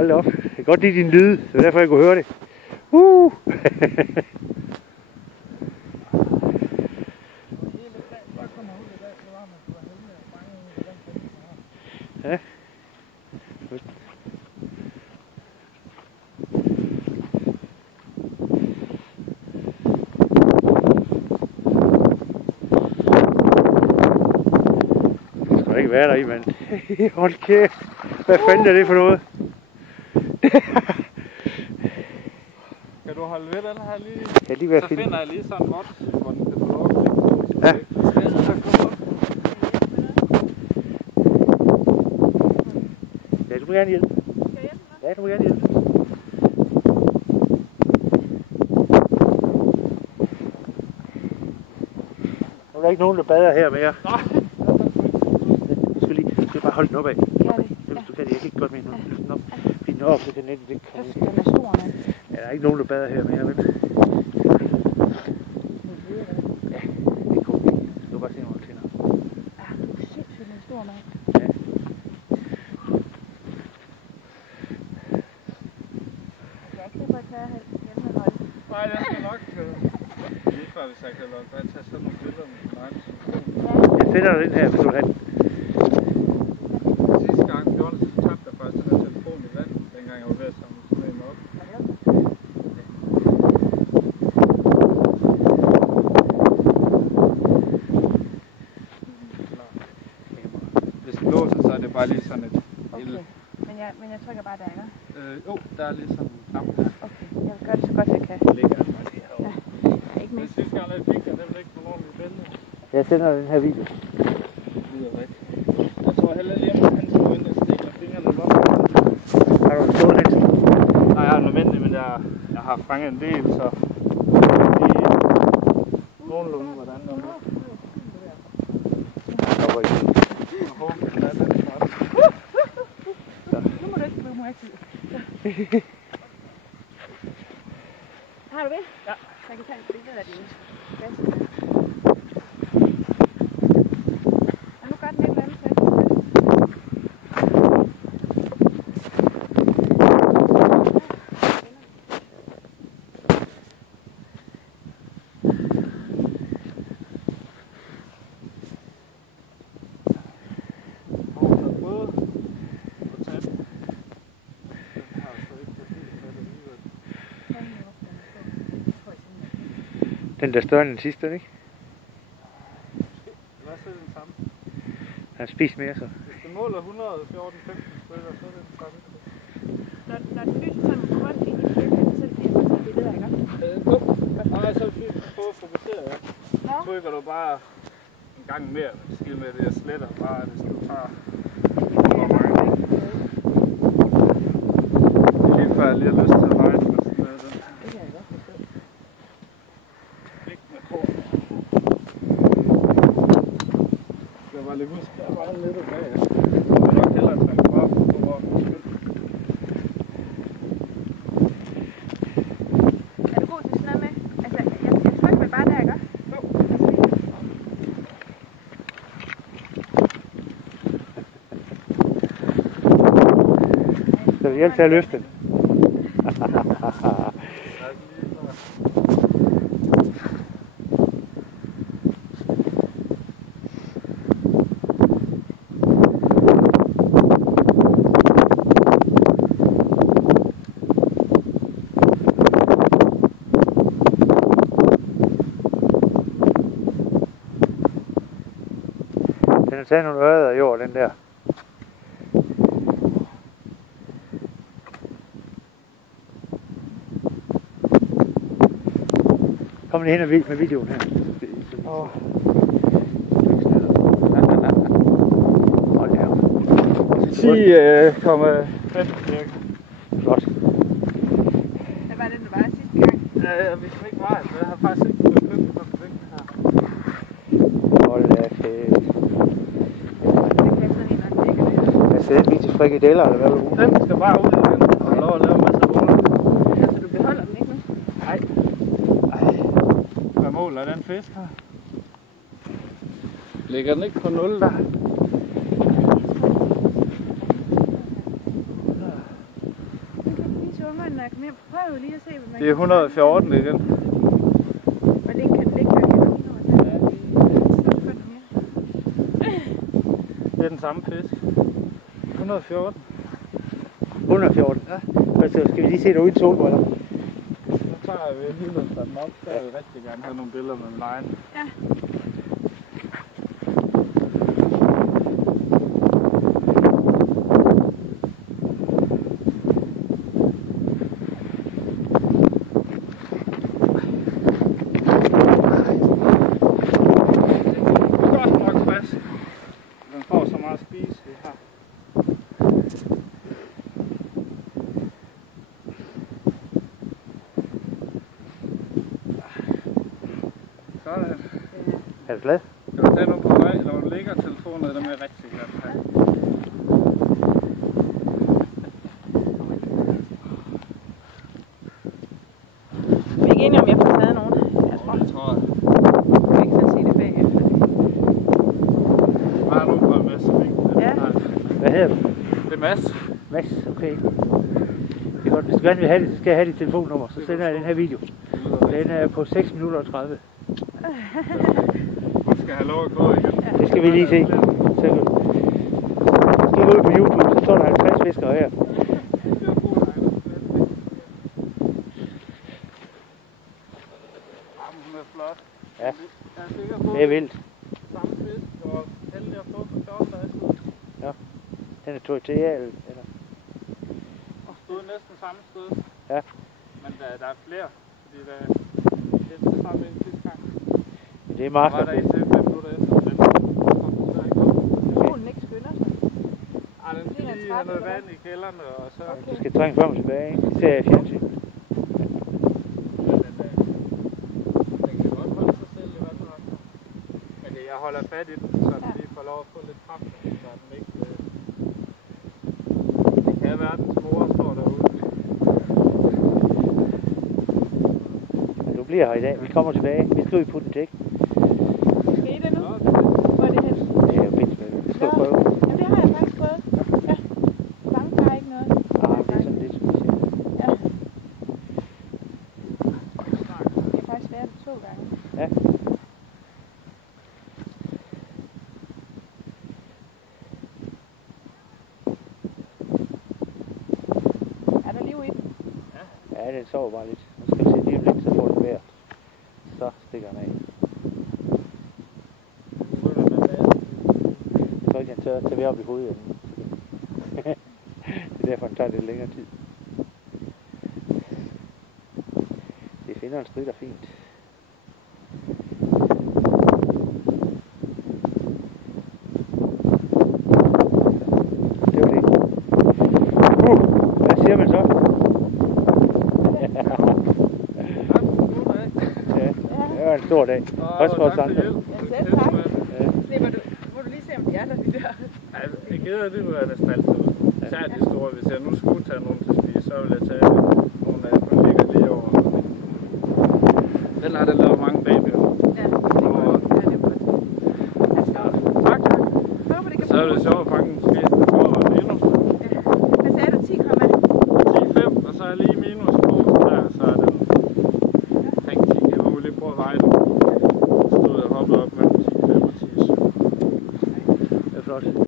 Hold da op. Jeg kan godt lide din lyd. Det var derfor, jeg kunne høre det. Ja. Det skal ikke være der i, mand. Hold kæft. Hvad fanden er det for noget? Kan du holde ved den her lige? Ja, lige være så fint. finder jeg lige sådan en mod, hvor den kan få lov at ligge. Ja. Ja, du må gerne hjælpe. Ja, du må gerne hjælpe. Nu er der ikke nogen, der bader her mere. Nej. Du skal bare holde den opad. Hvis du kan det, jeg kan ikke godt med nu. Løft den op. Fordi den op, så kan den ikke komme ud. Den er stor, den. Ja, der er ikke nogen, der bader her mere, vel? Ja, det er godt. Du kan bare se nogle tænder. Ja, du er sindssygt en stor mand. Ja. Jeg kan ikke se, hvor jeg kan hjælpe med holde. Nej, jeg skal nok lige før, hvis jeg kan lade bare tage sådan nogle billeder med mig. Jeg sender dig den her, hvis du vil have den. Sidste gang jeg gjorde det, så tabte jeg faktisk den her telefon i vand, dengang jeg var ved at samle sådan en op. Hvis den låser, så er det bare lige sådan et lille... Okay, men jeg trykker bare der, ikke? Jo, der er lige sådan en knap her. Okay, jeg vil gøre det så godt jeg kan. Det ligger altså bare lige herovre. Ja, ikke Men mindst. sidste gang jeg fik den, den ikke nogen ordentlige billeder. Jeg sender den her video. Det lyder rigtigt. Jeg tror heller lige, at han skulle ind og stikke med fingrene op. Har du en stor lidt? Nej, jeg er nødvendig, men jeg har fanget en del, så det er nogenlunde, hvordan det er. Jeg håber, at det er den smart. Nu må du ikke bruge mig tid. Har du det? Ja. Så jeg kan tage et billede af din bedste. Og nu gør den et eller andet til. Den der er større end den sidste, ikke? Hvad så er den samme? Han har spist mere, så. Hvis du måler 114-15 stykker, så er det den samme. Når den lyser sådan rundt ind i firkanten, så bliver det bare billeder, ikke? Nej, så er det fint at prøve at fokusere, ja. Så trykker du bare en gang mere, skidt med det, jeg sletter bare, hvis du tager for mange. Lige før jeg lige har lyst til at veje den, så med den. Det kan jeg godt forstå. Læg med kort. Jeg var lige huske, jeg var lidt bag, ja. Jeg vil nok hellere tage den bare på ordens skyld. Er du god til sådan noget med? Altså, jeg trykker mig bare der, ikke? Jo. Så vil hjælpe til at løfte den. Den har taget nogle ørreder i jord, den der. Kom lige hen med videoen her. Hold da op. 10,5 cirka. Flot. Hvad var det, var sidste gang? Ja, vi kan ikke veje, jeg har faktisk ikke fået købt på den her. Hold da kæft. Det kan sådan en, når den ligger der. Altså, den lige til frikadeller, eller hvad vil du bruge? Den skal bare ud igen og lov at lave en masse huller. Altså, du beholder den ikke nu? Nej. Hvad måler den fisk her? Ligger den ikke på 0 der? Men jeg prøver lige at se, hvad man Det er 114 igen. Hvor længe kan det ligge der? Det er den samme fisk. 114. 114? Ja. Så skal vi lige se det uden solbriller. Nu tager vi hele den op. Der vil jeg rigtig gerne have nogle billeder med min egen. Ja. Den får så meget at spise her. Sådan. Er du glad? Det var den nu på vej, når du ligger telefonen, er jeg rigtig glad for. Vi er ikke enige om, jeg får taget nogen. Jeg tror. Det tror jeg. Jeg kan ikke sådan se det bagefter. Bare nu på en masse mængde. Ja. Hvad hedder du? Det er Mads. Mads, okay. Det er godt. Hvis du gerne vil have det, så skal jeg have dit telefonnummer. Så sender jeg den her video. Den er på 6 minutter og 30. Hun skal have lov at gå igen. Det skal vi lige se. Så skal gå ud på YouTube, så står der 50 fiskere her. Hun er flot. Ja, Jeg er sikker på, det er vildt. samme fisk, og heldig at få på 14 dage. Ja. Den er territorial, eller? Og stod næsten samme sted. Ja. Men der er flere, fordi det er det samme en sidste gang. Det er Var master. der en til 5 minutter efter, men kom desværre ikke op. Solen ikke skynder sig. Ej, den skal lige have noget vand i kælderen, og så... Du skal trænge frem og tilbage, ikke? Det ser jeg i fjernsyn. Den kan godt holde sig selv i hvert fald. Men jeg holder fat i den, så den lige får lov at få lidt kraft, så den ikke... Det kan være, den store står derude. Men du bliver her i dag. Vi kommer tilbage. Vi skal ud i putten til, ikke? Skal I det nu? Hvor er det hen? Det er jo fedt, men det skal du prøve. Jamen det har jeg faktisk prøvet. Ja. Bange bare ikke noget. Nej, det er sådan lidt specielt. Ja. Det har faktisk været det 2 gange. Ja. Er der liv i den? Ja, den sover bare lidt. Nu skal vi se lige om lidt, så får den vejr. Så stikker den af. Jeg tror ikke, han tør at tage vejr op i hovedet. Det er derfor, den tager lidt længere tid. Det finder en strider fint. Det var det. Hvad siger man så? Ja, det var en stor dag. Også for os andre. Ja, selv tak. Se, må du lige se, om de er der, de der. Jeg gider det, du er der stalt ud. Især de store, hvis jeg nu skulle tage nogen til spise, så vil jeg tage nogle af dem, der ligger lige over. Den har der lavet mange babyer. Ja, det er godt. Ja, det er godt. Jeg skal op. Tak. Håber, det kan Så er det sjovt at fange måske over endnu. Hvad sagde du? 10,5? 10,5, og så er lige minus på der, så er den omkring 10. Jeg var lige på at veje den. Så stod jeg hoppet op mellem 10,5 og 10,7. Det er flot.